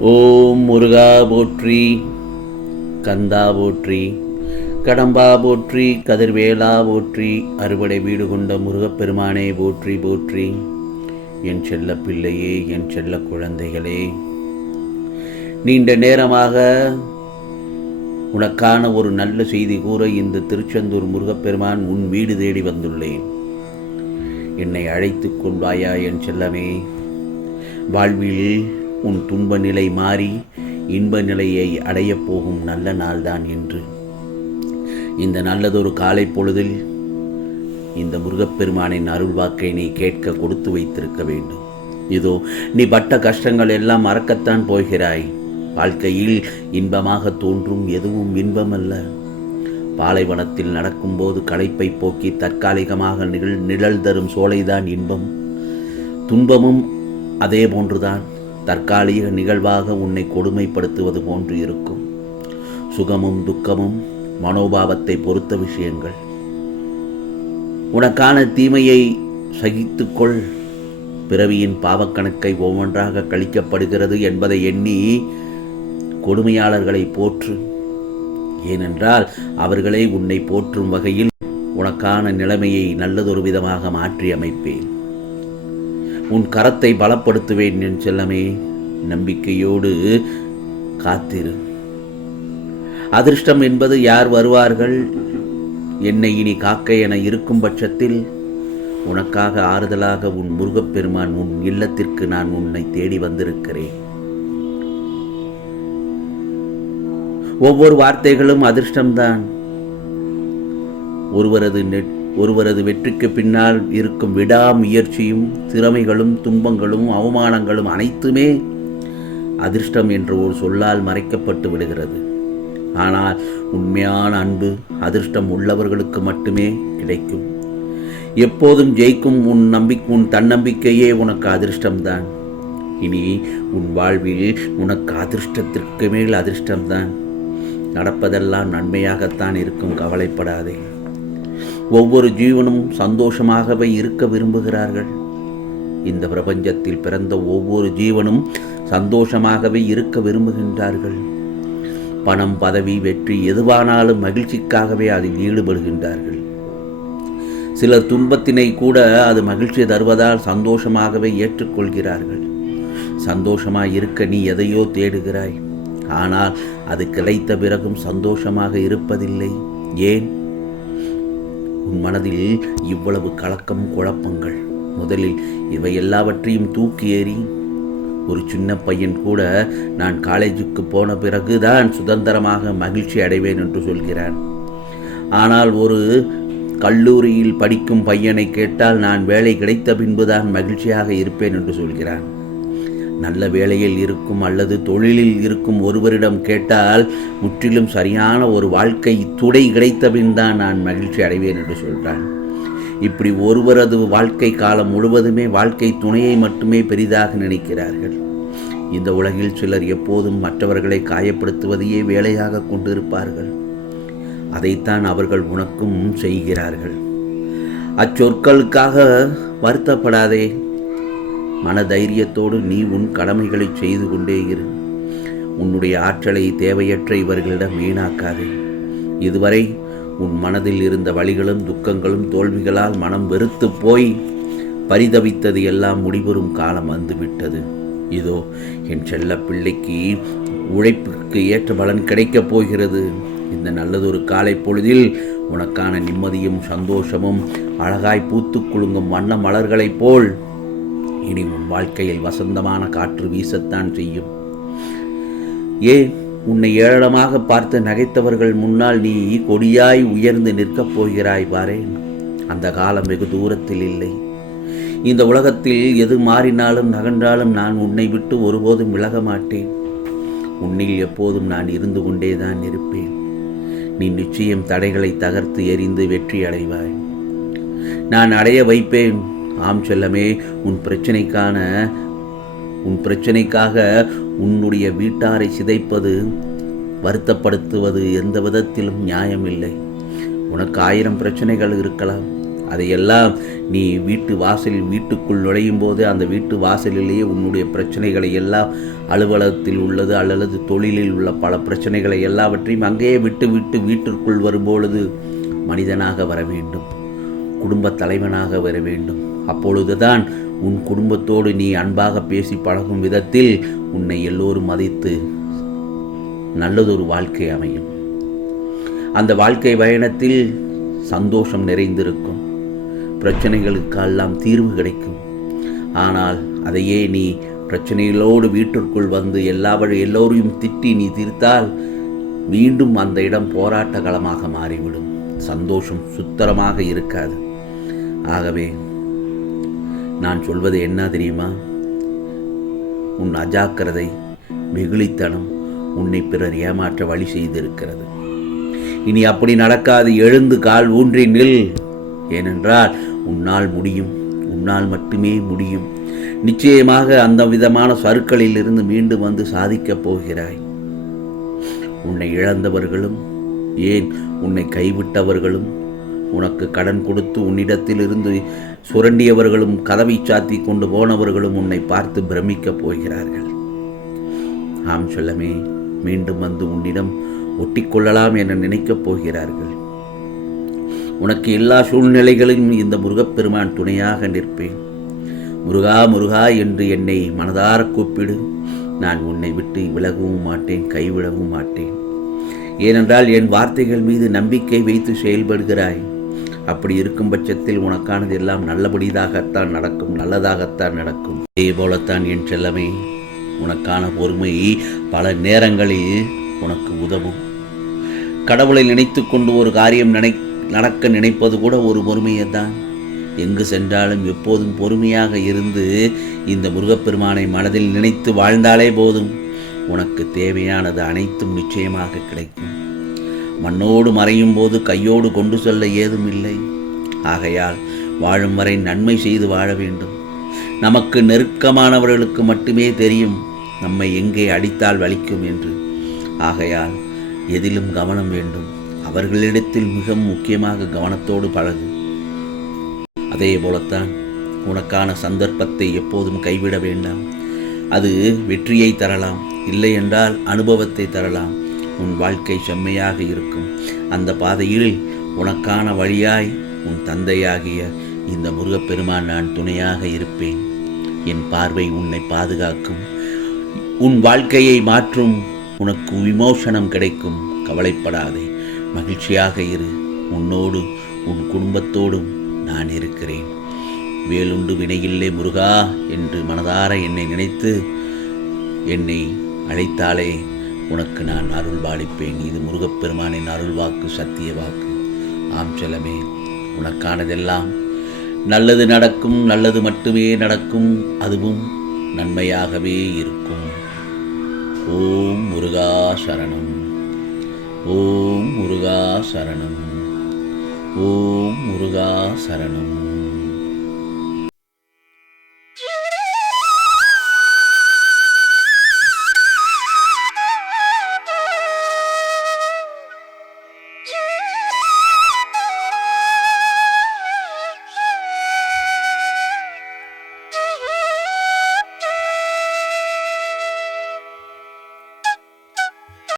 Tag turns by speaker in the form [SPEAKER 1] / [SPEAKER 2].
[SPEAKER 1] ஓம் முருகா போற்றி கந்தா போற்றி கடம்பா போற்றி கதிர்வேலா போற்றி அறுவடை வீடு கொண்ட முருகப்பெருமானே போற்றி போற்றி. என் செல்ல பிள்ளையே என் செல்ல குழந்தைகளே நீண்ட நேரமாக உனக்கான ஒரு நல்ல செய்தி கூற இந்த திருச்செந்தூர் முருகப்பெருமான் உன் வீடு தேடி வந்துள்ளேன். என்னை அழைத்துக் கொள்வாயா என் செல்லமே. வாழ்வில் உன் துன்ப நிலை மாறி இன்ப நிலையை அடையப் போகும் நல்ல நாள்தான் என்று. இந்த நல்லதொரு காலை பொழுதில் இந்த முருகப்பெருமானின் அருள் வாக்கை நீ கேட்க கொடுத்து வைத்திருக்க வேண்டும். இதோ நீ பட்ட கஷ்டங்கள் எல்லாம் மறக்கத்தான் போகிறாய். வாழ்க்கையில் இன்பமாக தோன்றும் எதுவும் இன்பமல்ல. பாலைவனத்தில் நடக்கும்போது களைப்பை போக்கி தற்காலிகமாக நிழல் நிழல் தரும் சோலைதான் இன்பம். துன்பமும் அதே போன்றுதான். தற்காலிக நிகழ்வாக உன்னை கொடுமைப்படுத்துவது போன்று இருக்கும். சுகமும் துக்கமும் மனோபாவத்தை பொறுத்த விஷயங்கள். உனக்கான தீமையை சகித்துக்கொள். பிறவியின் பாவக்கணக்கை ஒவ்வொன்றாக கழிக்கப்படுகிறது என்பதை எண்ணி கொடுமையாளர்களை போற்று. ஏனென்றால் அவர்களே உன்னை போற்றும் வகையில் உனக்கான நிலைமையை நல்லதொரு விதமாக மாற்றி அமைப்பேன் உன் கரத்தை பலப்படுத்துவேன் என் செல்லமே. நம்பிக்கையோடு காத்திரு. அதிர்ஷ்டம் என்பது யார் வருவார்கள்? என்னை இனி காக்க என இருக்கும் பட்சத்தில் உனக்காக ஆறுதலாக உன் முருகப்பெருமான் உன் இல்லத்திற்கு நான் உன்னை தேடி வந்திருக்கிறேன். ஒவ்வொரு வார்த்தைகளும் அதிர்ஷ்டம்தான். ஒருவரது நெட் ஒருவரது வெற்றிக்கு பின்னால் இருக்கும் விடாமுயற்சியும் திறமைகளும் துன்பங்களும் அவமானங்களும் அனைத்துமே அதிர்ஷ்டம் என்ற ஒரு சொல்லால் மறைக்கப்பட்டு விடுகிறது. ஆனால் உண்மையான அன்பு அதிர்ஷ்டம் உள்ளவர்களுக்கு மட்டுமே கிடைக்கும். எப்போதும் ஜெயிக்கும் உன் நம்பிக்கை உன் தன்னம்பிக்கையே உனக்கு அதிர்ஷ்டம்தான். இனி உன் வாழ்வில் உனக்கு அதிர்ஷ்டத்திற்கு மேல் அதிர்ஷ்டம்தான். நடப்பதெல்லாம் நன்மையாகத்தான் இருக்கும் கவலைப்படாதே. ஒவ்வொரு ஜீவனும் சந்தோஷமாகவே இருக்க விரும்புகிறார்கள். இந்த பிரபஞ்சத்தில் பிறந்த ஒவ்வொரு ஜீவனும் சந்தோஷமாகவே இருக்க விரும்புகின்றார்கள். பணம் பதவி வெற்றி எதுவானாலும் மகிழ்ச்சிக்காகவே அதில் ஈடுபடுகின்றார்கள். சிலர் துன்பத்தினை கூட அது மகிழ்ச்சி தருவதால் சந்தோஷமாகவே ஏற்றுக்கொள்கிறார்கள். சந்தோஷமாக இருக்க நீ எதையோ தேடுகிறாய். ஆனால் அது கிடைத்த பிறகும் சந்தோஷமாக இருப்பதில்லை. ஏன்? உன் மனதில் இவ்வளவு கலக்கம் குழப்பங்கள். முதலில் இவை எல்லாவற்றையும் தூக்கி ஏறி ஒரு சின்ன பையன் கூட நான் காலேஜுக்கு போன பிறகுதான் சுதந்திரமாக மகிழ்ச்சி அடைவேன் என்று சொல்கிறான். ஆனால் ஒரு கல்லூரியில் படிக்கும் பையனை கேட்டால் நான் வேலை கிடைத்த பின்புதான் மகிழ்ச்சியாக இருப்பேன் என்று சொல்கிறான். நல்ல வேலையில் இருக்கும் அல்லது தொழிலில் இருக்கும் ஒருவரிடம் கேட்டால் முற்றிலும் சரியான ஒரு வாழ்க்கை துடை கிடைத்தபின் தான் நான் மகிழ்ச்சி அடைவேன் என்று சொல்கிறான் இப்படி ஒருவரது வாழ்க்கை காலம் முழுவதுமே வாழ்க்கை துணையை மட்டுமே பெரிதாக நினைக்கிறார்கள். இந்த உலகில் சிலர் எப்போதும் மற்றவர்களை காயப்படுத்துவதையே வேலையாக கொண்டிருப்பார்கள். அதைத்தான் அவர்கள் உனக்கும் செய்கிறார்கள். அச்சொற்களுக்காக வருத்தப்படாதே. மனதைரியத்தோடு நீ உன் கடமைகளை செய்து கொண்டே இரு. உன்னுடைய ஆற்றலை தேவையற்ற இவர்களிடம் வீணாக்காதே. இதுவரை உன் மனதில் இருந்த வழிகளும் துக்கங்களும் தோல்விகளால் மனம் வெறுத்து போய் பரிதவித்தது எல்லாம் முடிவரும் காலம் வந்துவிட்டது. இதோ என் செல்ல பிள்ளைக்கு உழைப்புக்கு ஏற்ற பலன் கிடைக்கப் போகிறது. இந்த நல்லதொரு காலை பொழுதில் உனக்கான நிம்மதியும் சந்தோஷமும் அழகாய் பூத்து குலுங்கும் வண்ண மலர்களைப் போல் இனி உன் வாழ்க்கையில் வசந்தமான காற்று வீசத்தான் செய்யும். ஏன்? உன்னை ஏளனமாக பார்த்து நகைத்தவர்கள் முன்னால் நீ கொடியாய் உயர்ந்து நிற்கப் போகிறாய் பாரேன். அந்த காலம் வெகு தூரத்தில் இல்லை. இந்த உலகத்தில் எது மாறினாலும் நகன்றாலும் நான் உன்னை விட்டு ஒருபோதும் விலக மாட்டேன். உன்னில் எப்போதும் நான் இருந்து கொண்டேதான் இருப்பேன். நீ நிச்சயம் தடைகளை தகர்த்து எறிந்து வெற்றி அடைவாய் நான் அடைய வைப்பேன். ஆம் செல்லமே உன் பிரச்சனைக்கான உன் பிரச்சனைக்காக உன்னுடைய வீட்டாரை சிதைப்பது வருத்தப்படுத்துவது எந்த விதத்திலும் நியாயமில்லை. உனக்கு ஆயிரம் பிரச்சனைகள் இருக்கலாம். அதையெல்லாம் நீ வீட்டு வாசலில் வீட்டுக்குள் நுழையும் போது அந்த வீட்டு வாசலிலேயே உன்னுடைய பிரச்சனைகளை எல்லாம் அலுவலகத்தில் உள்ளது அல்லது தொழிலில் உள்ள பல பிரச்சனைகளை எல்லாவற்றையும் அங்கேயே விட்டு விட்டு வீட்டிற்குள் வரும்பொழுது மனிதனாக வர வேண்டும். குடும்ப தலைவனாக வர வேண்டும். அப்பொழுதுதான் உன் குடும்பத்தோடு நீ அன்பாக பேசி பழகும் விதத்தில் உன்னை எல்லோரும் மதித்து நல்லதொரு வாழ்க்கை அமையும். அந்த வாழ்க்கை பயணத்தில் சந்தோஷம் நிறைந்திருக்கும். பிரச்சனைகளுக்கெல்லாம் தீர்வு கிடைக்கும். ஆனால் அதையே நீ பிரச்சனைகளோடு வீட்டிற்குள் வந்து எல்லாவழி எல்லோரையும் திட்டி நீ தீர்த்தால் மீண்டும் அந்த இடம் போராட்ட களமாக மாறிவிடும். சந்தோஷம் சுத்தரமாக இருக்காது. ஆகவே நான் சொல்வது என்ன தெரியுமா? உன் அஜாக்கிரதை வெகுளித்தனம் உன்னை பிறர் ஏமாற்ற வழி செய்திருக்கிறது. இனி அப்படி நடக்காது எழுந்து கால் ஊன்றி நில். ஏனென்றால் உன்னால் முடியும் உன்னால் மட்டுமே முடியும். நிச்சயமாக அந்த விதமான சருக்களில் இருந்து மீண்டும் வந்து சாதிக்கப் போகிறாய். உன்னை இழந்தவர்களும் ஏன் உன்னை கைவிட்டவர்களும் உனக்கு கடன் கொடுத்து உன்னிடத்திலிருந்து சுரண்டியவர்களும் கதவை சாத்தி கொண்டு போனவர்களும் உன்னை பார்த்து பிரமிக்கப் போகிறார்கள். ஆம் சொல்லமே மீண்டும் வந்து உன்னிடம் ஒட்டிக்கொள்ளலாம் என நினைக்கப் போகிறார்கள். உனக்கு எல்லா சூழ்நிலைகளிலும் இந்த முருகப்பெருமான் துணையாக நிற்பேன். முருகா முருகா என்று என்னை மனதார கூப்பிடு. நான் உன்னை விட்டு விலகவும் மாட்டேன் கைவிடவும் மாட்டேன். ஏனென்றால் என் வார்த்தைகள் மீது நம்பிக்கை வைத்து செயல்படுகிறாய். அப்படி இருக்கும் பட்சத்தில் உனக்கானது எல்லாம் நல்லபடியாகத்தான் நடக்கும் நல்லதாகத்தான் நடக்கும். அதே போலத்தான் என் செல்லமே உனக்கான பொறுமை பல நேரங்களில் உனக்கு உதவும். கடவுளை நினைத்து கொண்டு ஒரு காரியம் நினை நடக்க நினைப்பது கூட ஒரு பொறுமையை தான் எங்கு சென்றாலும் எப்போதும் பொறுமையாக இருந்து இந்த முருகப்பெருமானை மனதில் நினைத்து வாழ்ந்தாலே போதும். உனக்கு தேவையானது அனைத்தும் நிச்சயமாக கிடைக்கும். மண்ணோடு மறையும் போது கையோடு கொண்டு செல்ல ஏதும் இல்லை. ஆகையால் வாழும் வரை நன்மை செய்து வாழ வேண்டும். நமக்கு நெருக்கமானவர்களுக்கு மட்டுமே தெரியும் நம்மை எங்கே அடித்தால் வலிக்கும் என்று. ஆகையால் எதிலும் கவனம் வேண்டும். அவர்களிடத்தில் மிக முக்கியமாக கவனத்தோடு பழகு. அதே போலத்தான் உனக்கான சந்தர்ப்பத்தை எப்போதும் கைவிட வேண்டாம். அது வெற்றியை தரலாம். இல்லை என்றால் அனுபவத்தை தரலாம். உன் வாழ்க்கை செம்மையாக இருக்கும். அந்த பாதையில் உனக்கான வழியாய் உன் தந்தையாகிய இந்த முருகப்பெருமான் நான் துணையாக இருப்பேன். என் பார்வை உன்னை பாதுகாக்கும். உன் வாழ்க்கையை மாற்றும். உனக்கு விமோசனம் கிடைக்கும். கவலைப்படாதே. மகிழ்ச்சியாக இரு. உன்னோடு உன் குடும்பத்தோடும் நான் இருக்கிறேன். வேலுண்டு வினையில்லை முருகா என்று மனதார என்னை நினைத்து என்னை அழைத்தாலே உனக்கு நான் அருள் பாலிப்பேன். இது முருகப்பெருமானின் அருள் வாக்கு சத்திய வாக்கு. ஆம் செலமே உனக்கானதெல்லாம் நல்லது நடக்கும் நல்லது மட்டுமே நடக்கும் அதுவும் நன்மையாகவே இருக்கும். ஓம் முருகா சரணம். ஓம் முருகா சரணம். ஓம் முருகா சரணம்.